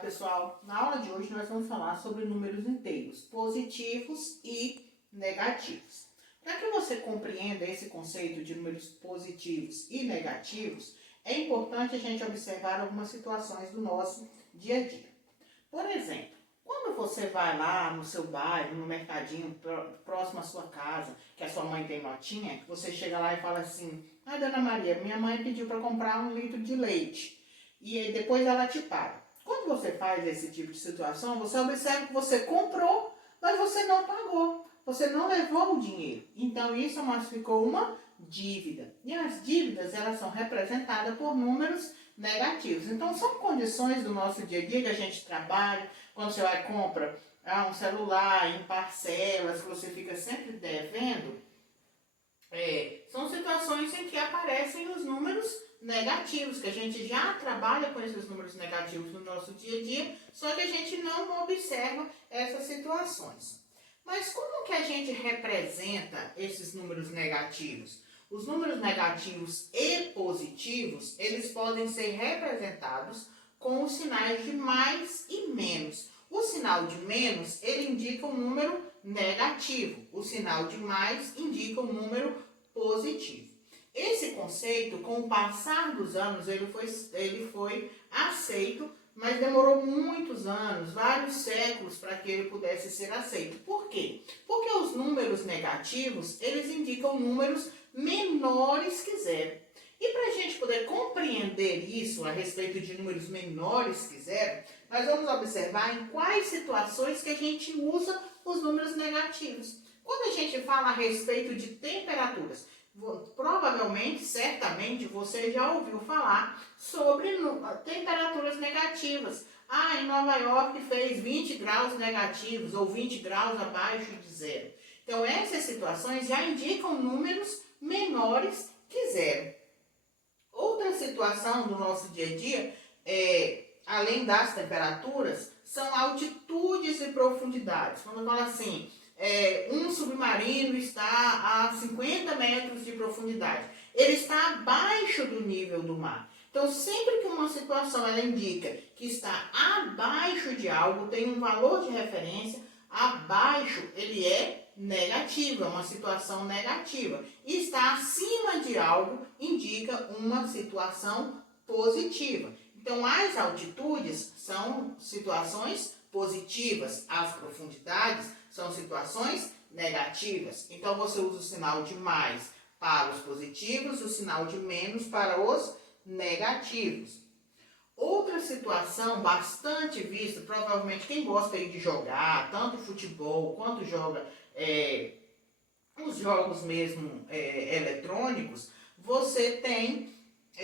pessoal! Na aula de hoje nós vamos falar sobre números inteiros, positivos e negativos. Para que você compreenda esse conceito de números positivos e negativos, é importante a gente observar algumas situações do nosso dia a dia. Por exemplo, quando você vai lá no seu bairro, no mercadinho próximo à sua casa, que a sua mãe tem notinha, que você chega lá e fala assim: "Ah, Dona Maria, minha mãe pediu para comprar 1 litro de leite." E aí depois ela te paga. Quando você faz esse tipo de situação, você observa que você comprou, mas você não pagou. Você não levou o dinheiro. Então isso ficou uma dívida. E as dívidas, elas são representadas por números negativos. Então são condições do nosso dia a dia que a gente trabalha. Quando você vai e compra um celular em parcelas, que você fica sempre devendo, são situações em que aparecem os números negativos, que a gente já trabalha com esses números negativos no nosso dia a dia, só que a gente não observa essas situações. Mas como que a gente representa esses números negativos? Os números negativos e positivos, eles podem ser representados com os sinais de mais e menos. O sinal de menos, ele indica um número negativo. O sinal de mais indica um número positivo. Esse conceito, com o passar dos anos, ele foi aceito, mas demorou muitos anos, vários séculos, para que ele pudesse ser aceito. Por quê? Porque os números negativos, eles indicam números menores que zero. E para a gente poder compreender isso a respeito de números menores que zero, nós vamos observar em quais situações que a gente usa os números negativos. Quando a gente fala a respeito de temperaturas, provavelmente, certamente, você já ouviu falar sobre temperaturas negativas. Em Nova York fez 20 graus negativos ou 20 graus abaixo de zero. Então, essas situações já indicam números menores que zero. Outra situação do nosso dia a dia, além das temperaturas, são altitudes e profundidades. Quando fala assim, um submarino está a 50 metros de profundidade, ele está abaixo do nível do mar. Então, sempre que uma situação ela indica que está abaixo de algo, tem um valor de referência, abaixo ele é negativo, é uma situação negativa. E está acima de algo indica uma situação positiva. Então, as altitudes são situações positivas, as profundidades são situações negativas. Então, você usa o sinal de mais para os positivos, o sinal de menos para os negativos. Outra situação bastante vista, provavelmente quem gosta de jogar, tanto futebol quanto joga os jogos mesmo eletrônicos, você tem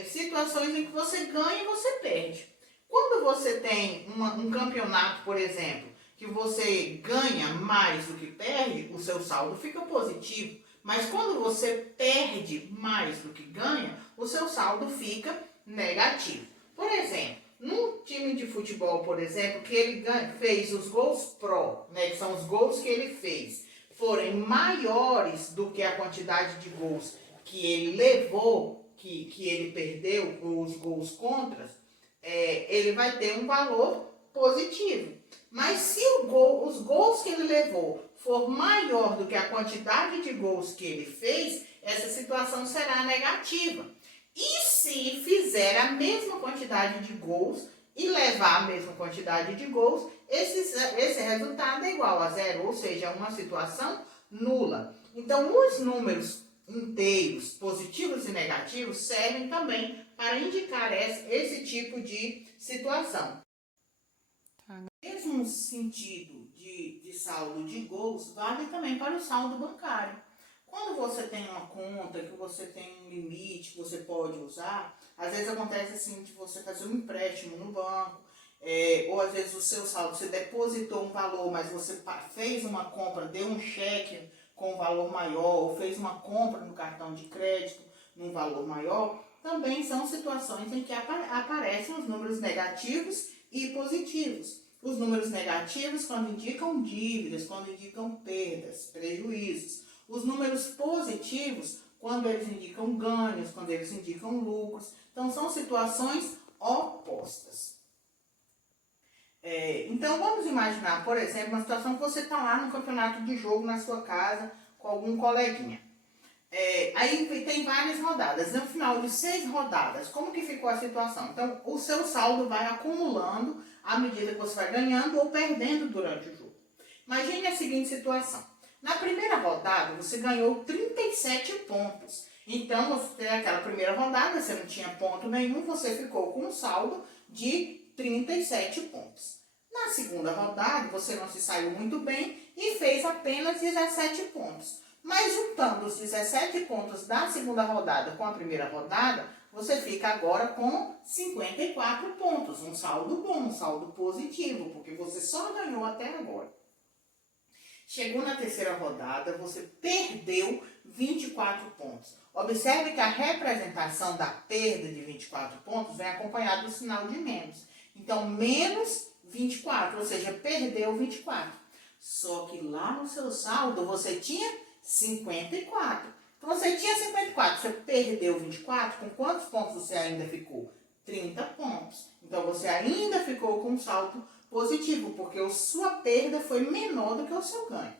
situações em que você ganha e você perde. Quando você tem um campeonato, por exemplo, que você ganha mais do que perde, o seu saldo fica positivo. Mas quando você perde mais do que ganha, o seu saldo fica negativo. Por exemplo, num time de futebol, por exemplo, que ele fez os gols pró, que são os gols que ele fez, forem maiores do que a quantidade de gols que ele levou, que ele perdeu, os gols contras, ele vai ter um valor positivo. Mas se os gols que ele levou for maior do que a quantidade de gols que ele fez, essa situação será negativa. E se fizer a mesma quantidade de gols e levar a mesma quantidade de gols, esse resultado é igual a zero, ou seja, uma situação nula. Então, os números inteiros, positivos e negativos, servem também para indicar esse tipo de situação. Mesmo sentido de saldo de gols vale também para o saldo bancário. Quando você tem uma conta, que você tem um limite que você pode usar, às vezes acontece assim de você fazer um empréstimo no banco, ou às vezes o seu saldo, você depositou um valor, mas você fez uma compra, deu um cheque com um valor maior, ou fez uma compra no cartão de crédito num valor maior, também são situações em que aparecem os números negativos e positivos. Os números negativos quando indicam dívidas, quando indicam perdas, prejuízos. Os números positivos quando eles indicam ganhos, quando eles indicam lucros. Então, são situações opostas. Então vamos imaginar, por exemplo, uma situação que você está lá no campeonato de jogo na sua casa com algum coleguinha. Aí tem várias rodadas. No final de 6 rodadas, como que ficou a situação? Então o seu saldo vai acumulando à medida que você vai ganhando ou perdendo durante o jogo. Imagine a seguinte situação. Na primeira rodada, você ganhou 37 pontos. Então, naquela primeira rodada, você não tinha ponto nenhum, você ficou com um saldo de 37 pontos. Na segunda rodada, você não se saiu muito bem e fez apenas 17 pontos. Mas juntando os 17 pontos da segunda rodada com a primeira rodada, você fica agora com 54 pontos. Um saldo bom, um saldo positivo, porque você só ganhou até agora. Chegou na terceira rodada, você perdeu 24 pontos. Observe que a representação da perda de 24 pontos vem acompanhada do sinal de menos. Então, menos 24, ou seja, perdeu 24. Só que lá no seu saldo você tinha 54. Então, você tinha 54, você perdeu 24, com quantos pontos você ainda ficou? 30 pontos. Então, você ainda ficou com um saldo positivo, porque a sua perda foi menor do que o seu ganho,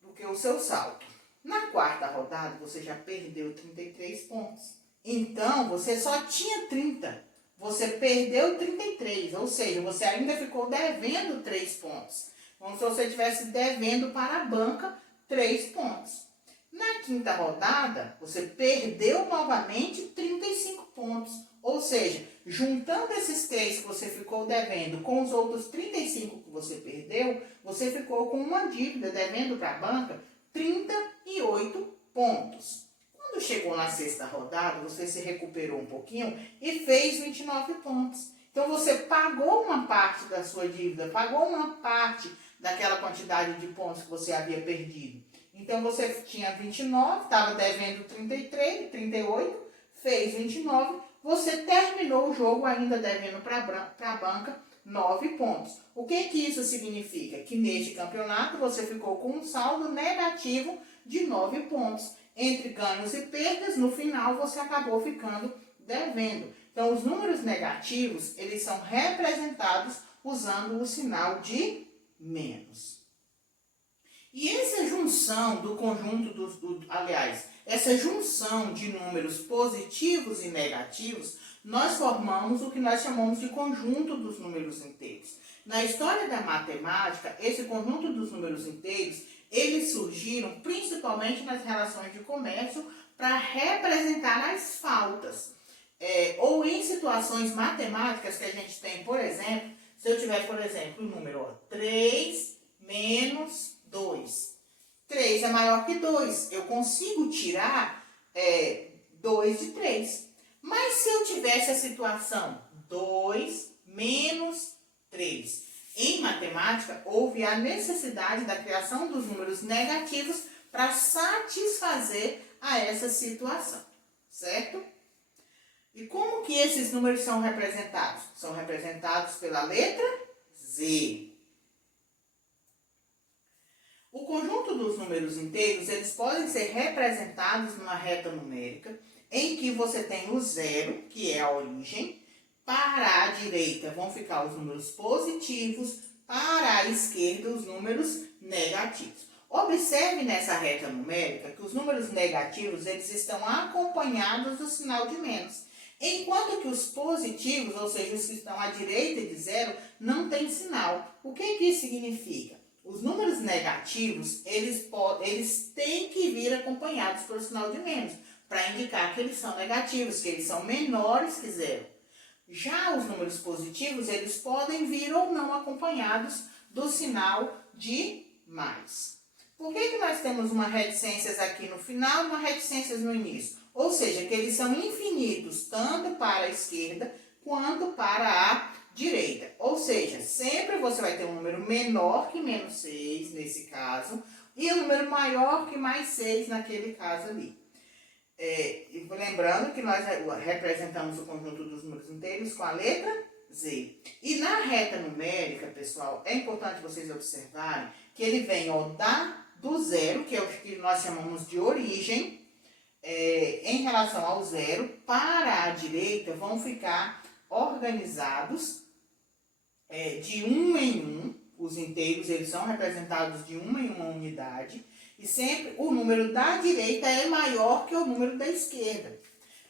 do que o seu saldo. Na quarta rodada, você já perdeu 33 pontos. Então, você só tinha 30. Você perdeu 33, ou seja, você ainda ficou devendo 3 pontos. Como se você estivesse devendo para a banca 3 pontos. Na quinta rodada, você perdeu novamente 35 pontos. Ou seja, juntando esses 3 que você ficou devendo com os outros 35 que você perdeu, você ficou com uma dívida devendo para a banca 38 pontos. Quando chegou na sexta rodada, você se recuperou um pouquinho e fez 29 pontos. Então, você pagou uma parte da sua dívida, pagou uma parte daquela quantidade de pontos que você havia perdido. Então, você tinha 29, estava devendo 33, 38, fez 29, você terminou o jogo ainda devendo para a banca 9 pontos. O que isso significa? Que neste campeonato você ficou com um saldo negativo de 9 pontos. Entre ganhos e perdas, no final você acabou ficando devendo. Então, os números negativos, eles são representados usando o sinal de menos. E essa junção do conjunto essa junção de números positivos e negativos, nós formamos o que nós chamamos de conjunto dos números inteiros. Na história da matemática, esse conjunto dos números inteiros, eles surgiram principalmente nas relações de comércio para representar as faltas. Ou em situações matemáticas que a gente tem, por exemplo, se eu tiver, por exemplo, o número 3 menos 2. 3 é maior que 2. Eu consigo tirar 2 de 3. Mas se eu tivesse a situação 2 menos 3. Em matemática, houve a necessidade da criação dos números negativos para satisfazer a essa situação, certo? E como que esses números são representados? São representados pela letra Z. O conjunto dos números inteiros, eles podem ser representados numa reta numérica, em que você tem o zero, que é a origem. Para a direita vão ficar os números positivos, para a esquerda os números negativos. Observe nessa reta numérica que os números negativos, eles estão acompanhados do sinal de menos. Enquanto que os positivos, ou seja, os que estão à direita de zero, não tem sinal. O que isso significa? Os números negativos, eles têm que vir acompanhados pelo sinal de menos, para indicar que eles são negativos, que eles são menores que zero. Já os números positivos, eles podem vir ou não acompanhados do sinal de mais. Por que nós temos uma reticências aqui no final e uma reticências no início? Ou seja, que eles são infinitos, tanto para a esquerda quanto para a direita. Ou seja, sempre você vai ter um número menor que menos 6, nesse caso, e um número maior que mais 6, naquele caso ali. Lembrando que nós representamos o conjunto dos números inteiros com a letra Z. E na reta numérica, pessoal, é importante vocês observarem que ele vem do zero, que é o que nós chamamos de origem, em relação ao zero, para a direita vão ficar organizados de 1 em 1, os inteiros eles são representados de 1 em 1 unidade, e sempre o número da direita é maior que o número da esquerda.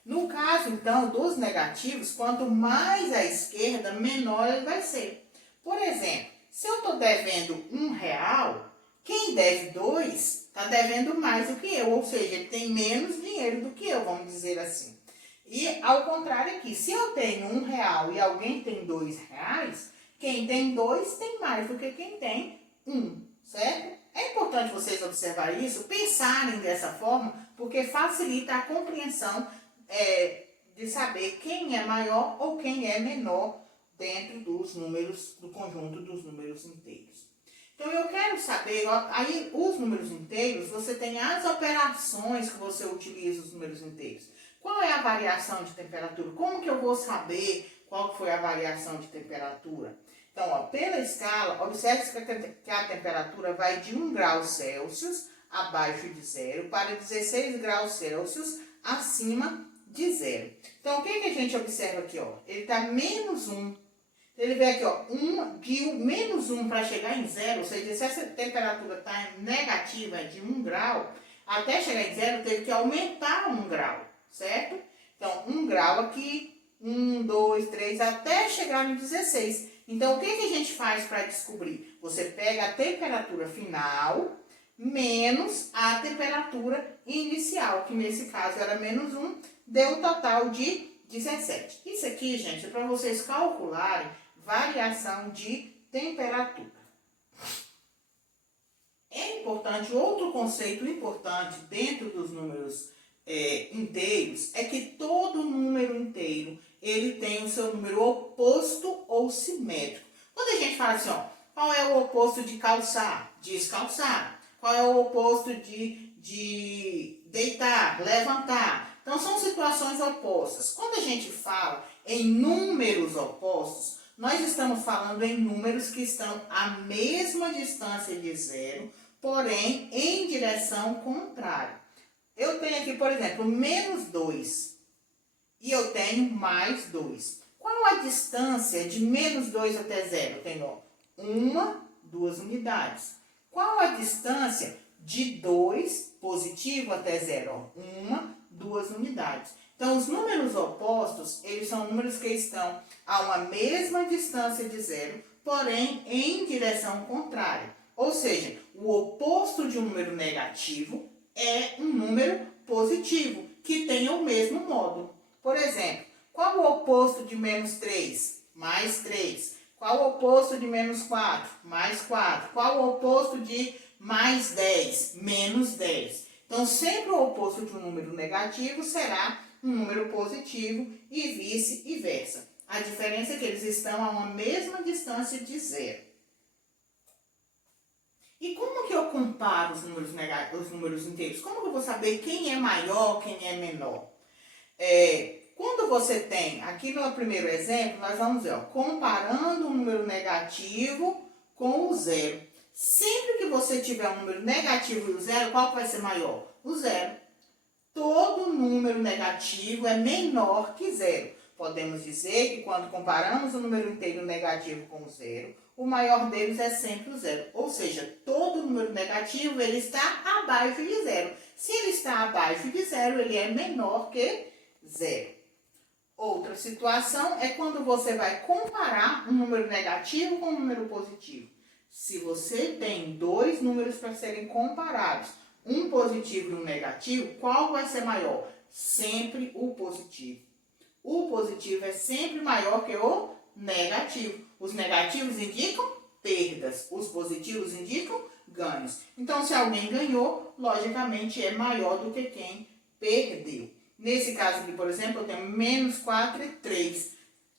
No caso, então, dos negativos, quanto mais à esquerda, menor ele vai ser. Por exemplo, se eu estou devendo R$1, quem deve 2 está devendo mais do que eu, ou seja, ele tem menos dinheiro do que eu, vamos dizer assim. E ao contrário aqui, se eu tenho R$1 e alguém tem R$2, quem tem 2 tem mais do que quem tem 1, certo? É importante vocês observarem isso, pensarem dessa forma, porque facilita a compreensão de saber quem é maior ou quem é menor dentro dos números, do conjunto dos números inteiros. Então, eu quero saber, aí os números inteiros, você tem as operações que você utiliza os números inteiros. Qual é a variação de temperatura? Como que eu vou saber qual foi a variação de temperatura? Então, ó, pela escala, observe que a temperatura vai de 1 grau Celsius abaixo de zero para 16 graus Celsius acima de zero. Então, o que a gente observa aqui? Ó? Ele está menos 1. Ele vê aqui, ó, de menos 1 para chegar em zero, ou seja, se essa temperatura está negativa de 1 grau, até chegar em zero teve que aumentar 1 grau, certo? Então, 1 grau aqui, 1, 2, 3, até chegar no 16. Então, o que a gente faz para descobrir? Você pega a temperatura final menos a temperatura inicial, que nesse caso era menos 1, deu um total de 17. Isso aqui, gente, é para vocês calcularem variação de temperatura. É importante, outro conceito importante dentro dos números inteiros é que todo número inteiro ele tem o seu número oposto ou simétrico. Quando a gente fala assim, ó, qual é o oposto de calçar? Descalçar. Qual é o oposto de deitar? Levantar. Então, são situações opostas. Quando a gente fala em números opostos, nós estamos falando em números que estão à mesma distância de zero, porém em direção contrária. Eu tenho aqui, por exemplo, menos 2 e eu tenho mais 2. Qual a distância de menos 2 até zero? Eu tenho 1, 2 unidades. Qual a distância de 2 positivo até zero? 1, 2 unidades. Então, os números opostos, eles são números que estão a uma mesma distância de zero, porém em direção contrária. Ou seja, o oposto de um número negativo é um número positivo, que tem o mesmo módulo. Por exemplo, qual o oposto de menos 3? Mais 3. Qual o oposto de menos 4? Mais 4. Qual o oposto de mais 10? Menos 10. Então, sempre o oposto de um número negativo será um número positivo e vice-versa. A diferença é que eles estão a uma mesma distância de zero. E como que eu comparo os números inteiros? Como que eu vou saber quem é maior, quem é menor? Quando você tem, aqui no primeiro exemplo, nós vamos ver, ó, comparando o número negativo com o zero. Sempre que você tiver um número negativo e o zero, qual vai ser maior? O zero. Todo número negativo é menor que zero. Podemos dizer que quando comparamos o número inteiro negativo com o zero, o maior deles é sempre o zero. Ou seja, todo número negativo ele está abaixo de zero. Se ele está abaixo de zero, ele é menor que zero. Outra situação é quando você vai comparar um número negativo com um número positivo. Se você tem dois números para serem comparados, um positivo e um negativo, qual vai ser maior? Sempre o positivo. O positivo é sempre maior que o negativo. Os negativos indicam perdas, os positivos indicam ganhos. Então, se alguém ganhou, logicamente é maior do que quem perdeu. Nesse caso aqui, por exemplo, eu tenho menos 4 e 3.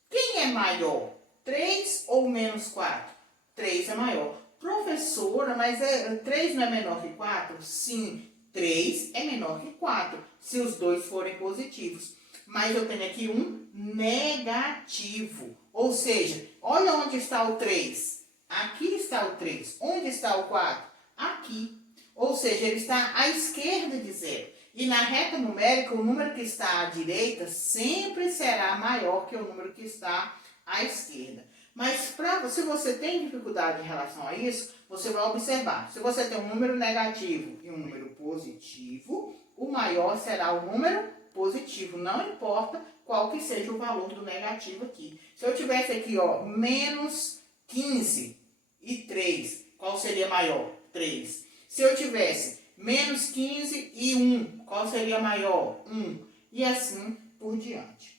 Quem é maior? 3 ou menos 4? 3 é maior. Professora, mas 3 não é menor que 4? Sim, 3 é menor que 4, se os dois forem positivos. Mas eu tenho aqui um negativo. Ou seja, olha onde está o 3. Aqui está o 3. Onde está o 4? Aqui. Ou seja, ele está à esquerda de zero. E na reta numérica, o número que está à direita sempre será maior que o número que está à esquerda. Mas se você tem dificuldade em relação a isso, você vai observar. Se você tem um número negativo e um número positivo, o maior será o número positivo. Não importa qual que seja o valor do negativo aqui. Se eu tivesse aqui, ó, menos 15 e 3, qual seria maior? 3. Se eu tivesse menos 15 e 1, qual seria maior? 1. E assim por diante.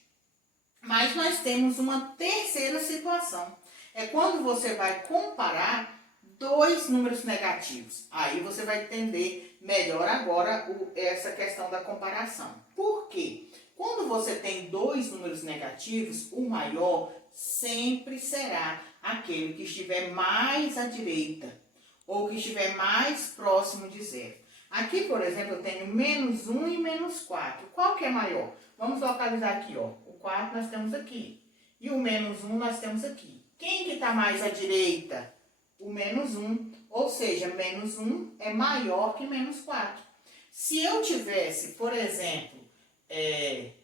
Mas nós temos uma terceira situação. É quando você vai comparar dois números negativos. Aí você vai entender melhor agora essa questão da comparação. Por quê? Quando você tem dois números negativos, o maior sempre será aquele que estiver mais à direita ou que estiver mais próximo de zero. Aqui, por exemplo, eu tenho menos 1 e menos 4. Qual que é maior? Vamos localizar aqui, ó. O 4 nós temos aqui. E o menos 1 nós temos aqui. Quem que está mais à direita? O menos 1. Ou seja, menos 1 é maior que menos 4. Se eu tivesse, por exemplo,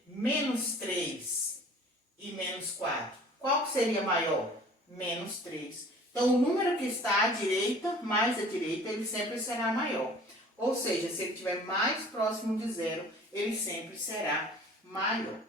menos 3 e menos 4, qual seria maior? Menos 3. Então, o número que está à direita, mais à direita, ele sempre será maior. Ou seja, se ele estiver mais próximo de zero, ele sempre será maior.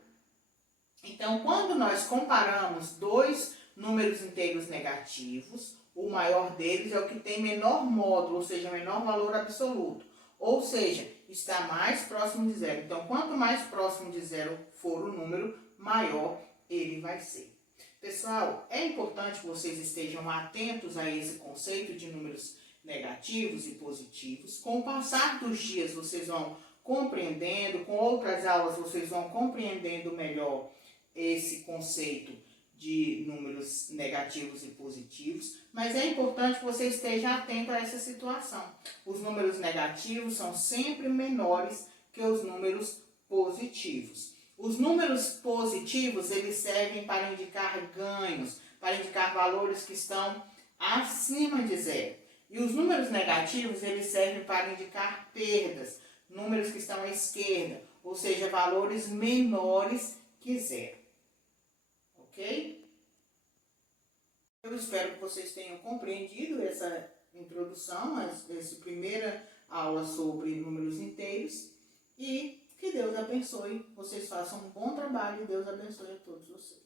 Então, quando nós comparamos dois números inteiros negativos, o maior deles é o que tem menor módulo, ou seja, menor valor absoluto. Ou seja, está mais próximo de zero. Então, quanto mais próximo de zero for o número, maior ele vai ser. Pessoal, é importante que vocês estejam atentos a esse conceito de números negativos e positivos. Com o passar dos dias, vocês vão compreendendo, com outras aulas vocês vão compreendendo melhor esse conceito de números negativos e positivos, mas é importante que você esteja atento a essa situação. Os números negativos são sempre menores que os números positivos. Os números positivos, eles servem para indicar ganhos, para indicar valores que estão acima de zero. E os números negativos, eles servem para indicar perdas, números que estão à esquerda, ou seja, valores menores que zero. Ok? Eu espero que vocês tenham compreendido essa introdução, essa primeira aula sobre números inteiros, e que Deus abençoe, vocês façam um bom trabalho e Deus abençoe a todos vocês.